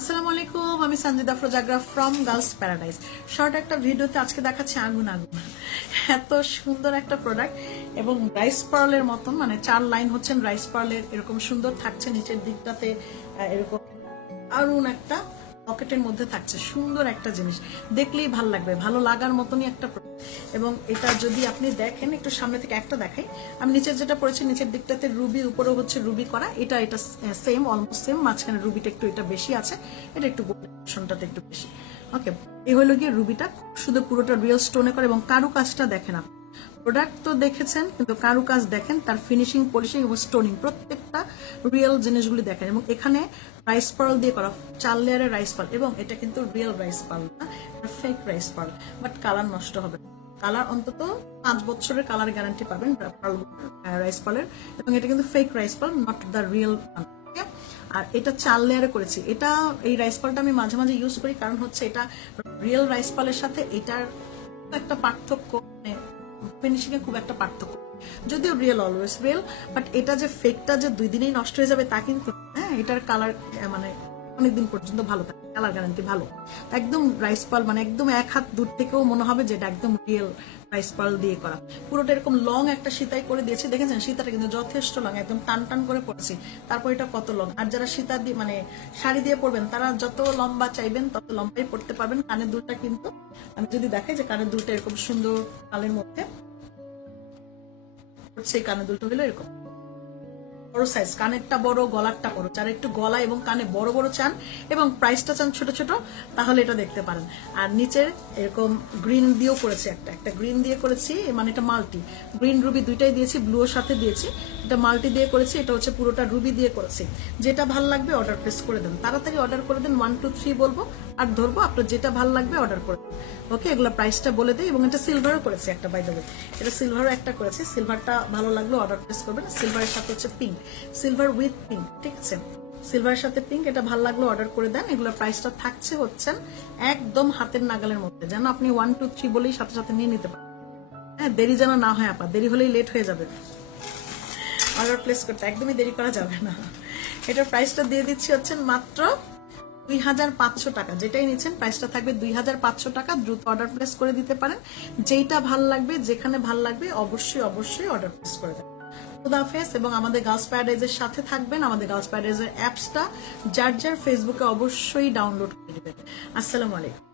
আসসালামু আলাইকুম, আমি সঞ্জিদা ফ্রোজাগ্রা ফ্রম গার্লস প্যারাডাইস শর্ট একটা ভিডিওতে আজকে দেখাচ্ছি আগুন আগুন। এত সুন্দর একটা প্রোডাক্ট এবং রাইস পার্লের মতন মানে চার লাইন হচ্ছেন রাইস পার্লের এরকম সুন্দর থাকছে নিচের দিকটাতে এরকম আরুন একটা পকেটের মধ্যে থাকছে। সুন্দর একটা জিনিস। দেখলেই ভালো লাগবে, ভালো লাগার মতনই একটা product। এবং এটা যদি আপনি দেখেন, একটু সামনে থেকে একটা দেখাই। আমি নিচের যেটা পড়েছি, নিচের দিকটাতে রুবি উপরেও হচ্ছে রুবি করা। এটা এটা সেম অলমোস্ট সেম মাঝখানে রুবিটা একটু, এটা বেশি আছে। এটা একটু গোল্ডেনটাতে একটু বেশি। ওকে এই হলো গিয়ে রুবিটা শুধু পুরোটা রিয়েল স্টোনে করে এবং কারু কাজটা দেখেন আপনি। প্রোডাক্ট তো দেখেছেন, কিন্তু কারু কাজ দেখেন, তার ফিনিশিং পলিশিং এবং স্টোনিং প্রত্যেকটা রিয়েল জিনিসগুলি দেখেন। এবং এখানে রাইস পার্ল দিয়ে করা। চার লেয়ারের রাইস পার্ল এবং এটা কিন্তু রিয়েল রাইস পার্ল না fake rice pearl but colour নষ্ট হবে কালার অন্তত পাঁচ বছরের কালার গ্যারান্টি পাবেন রাইস পার্লের এবং এটা কিন্তু fake rice pearl not the real আর এটা চার লেয়ারে করেছি। এটা, এই রাইস পালটা আমি মাঝে মাঝে ইউজ করি, কারণ হচ্ছে এটা রিয়েল রাইস পালের সাথে এটার একটা পার্থক্য মানে ফিনিশিং এ খুব একটা পার্থক্য যদিও রিয়েল অলওয়েজ রিয়েল বাট এটা যে ফেকটা যে দুই দিনেই নষ্ট হয়ে যাবে তা কিন্তু হ্যাঁ এটার কালার মানে অনেকদিন পর্যন্ত ভালো থাকে। কালার গ্যারান্টি ভালো। একদম রাইস পাল মানে একদম এক হাত দূর থেকেও মনে হবে যে এটা একদম রিয়েল রাইস পাল দিয়ে করা। পুরোটা এরকম লং একটা সীতাই করে দিয়েছি, দেখেছেন? সীতাটা কিন্তু যথেষ্ট লং একদম টান টান করে পড়েছি। তারপর এটা কত লং আর যারা সীতা দিয়ে মানে শাড়ি দিয়ে পরবেন, তারা যত লম্বা চাইবেন, তত লম্বাই পড়তে পারবেন। কানের দুলটা কিন্তু, আমি যদি দেখাই যে কানের দুলটা এরকম সুন্দর কালের মধ্যে, সেই কানের দুলটা হলো এরকম। বড় সাইজ কানেরটা বড়, গলারটা বড়। যারা একটু গলা এবং কানে বড় বড় চান এবং প্রাইসটা চান ছোট ছোট, তাহলে এটা দেখতে পারেন। আর নিচের এরকম গ্রিন দিয়েও করেছি একটা। একটা গ্রিন দিয়ে করেছি মানে এটা মাল্টি গ্রিন রুবি দুইটাই দিয়েছি ব্লুর সাথে দিয়েছি। এটা মাল্টি দিয়ে করেছি, এটা হচ্ছে পুরোটা রুবি দিয়ে করেছি। যেটা ভালো লাগবে অর্ডার প্লেস করে দেন। তাড়াতাড়ি অর্ডার করে দেন ওয়ান টু থ্রি বলব, আর ধরবো আপনার যেটা ভালো লাগবে অর্ডার করে দেন। ওকে এগুলো প্রাইসটা বলে দিই এবং এটা সিলভারও করেছি একটা বাই এটা সিলভারও একটা করেছি। সিলভারটা ভালো লাগল অর্ডার প্লেস করবেন। সিলভারের সাথে হচ্ছে পিঙ্ক সিলভার উইথ পিঙ্ক ঠিক আছে? সিলভারের সাথে পিঙ্ক এটা ভালো লাগল অর্ডার করে দেন। এগুলোর প্রাইসটা থাকছে হচ্ছেন একদম হাতের নাগালের মধ্যে। যেন আপনি ওয়ান টু থ্রি বলেই সাথে সাথে নিয়ে নিতে পারেন। হ্যাঁ দেরি যেন না হয়, আপা। দেরি হলেই লেট হয়ে যাবে। অর্ডার প্লেস করতে। একদমই দেরি করা যাবে না। এটার প্রাইসটা দিয়ে দিচ্ছি হচ্ছেন মাত্র দুই হাজার পাঁচশো টাকা। যেটাই নিচ্ছেন প্রাইসটা থাকবে দুই হাজার পাঁচশো টাকা। দ্রুত অর্ডার প্লেস করে দিতে পারেন। যেইটা ভালো লাগবে, যেখানে ভালো লাগবে, অবশ্যই অবশ্যই অর্ডার প্লেস করে দেবেন। খুদাফেজ এবং আমাদের গার্লস প্যারাডাইজের সাথে থাকবেন আমাদের গার্লস প্যারাডাইজের অ্যাপসটা, যার যার ফেসবুকে অবশ্যই ডাউনলোড করে দেবেন আসসালামু আলাইকুম।